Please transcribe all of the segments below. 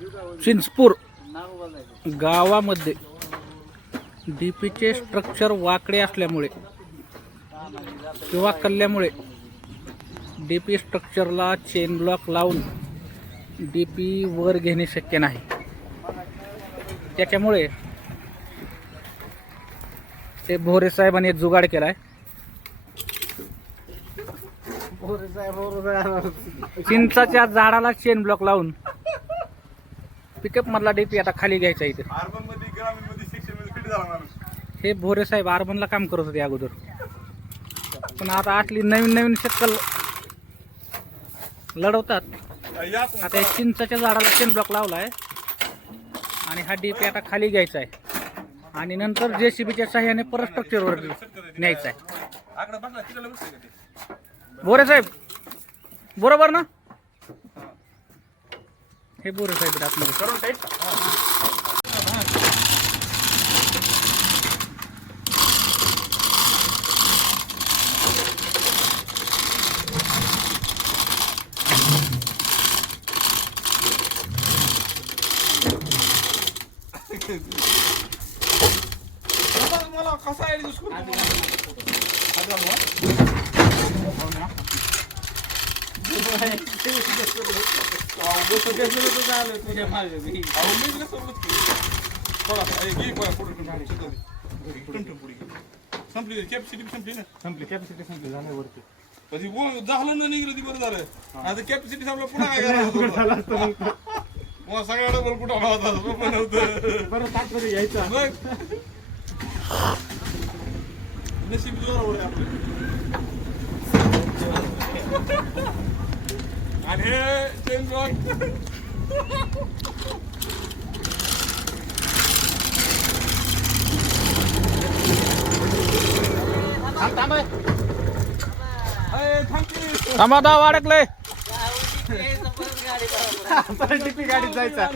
चिंचपूर गावामध्ये डी पीचे स्ट्रक्चर वाकडे असल्यामुळे किंवा कल्ल्यामुळे डी पी स्ट्रक्चरला चेन ब्लॉक लावून डी पी वर घेणे शक्य नाही. त्याच्यामुळे ते भोरे साहेबांनी एक जुगाड केलाय. चिंचाच्या झाडाला चेन ब्लॉक लावून पिकअप मधला डीपी आता खाली घ्यायचा इथे. अर्बनमध्ये ग्रामीणमध्ये शिक्षणमध्ये फिट झाला माणूस. हे भोरे साहेब अर्बनला काम करत होते अगोदर. पण आता असली नवीन नवीन शक्कल लढवतात. आता या चिंचाच्या झाडाला चेन ब्लॉक लावलाय. आणि हा डीपी आता खाली घ्यायचा आहे. आणि नंतर जे सी बीच्या सहाय्याने परत स्ट्रक्चरवर न्यायचा आहे. बोरे साहेब बरोबर ना? हे बोरे साहेब आहेत आतमध्ये करून टाईट मला कसा आहे संपली कॅपॅसिटी संपली ना? संपली कॅपॅसिटी संपली झाल्यावरती कधी वो- झालं ना निघलं ती बरं झालं. आता कॅपॅसिटी संपलं पुन्हा काय करायचं झालं मग. सगळ्या डबल कुठं होता? नव्हतं. बरं तात्पर्य यायचं. मग? नशीब जोरावर आहे आपलं. थांबते थांबा दाव अडकलंय गाडीत जायचा.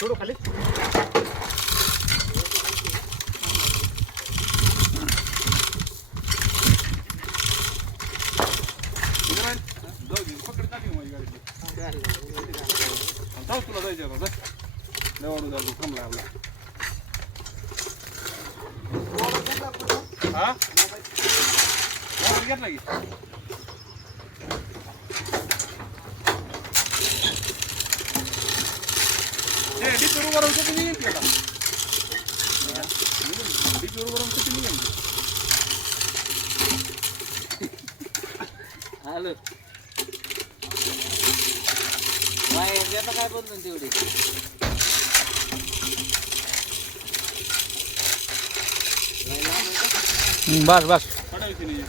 सोडू खाली जाऊ गाडी जाऊ तुला जायचं आता जा. वाढू झालं, थांबला आपला. हा? घेत घेतला की? ए, डीपी वर उभं राहून किती निघेल की आता? डीपी वर उभं राहून किती निघेल? हॅलो बाहेर आता काय बोलतो तेवढी बस बस पडायची नाही.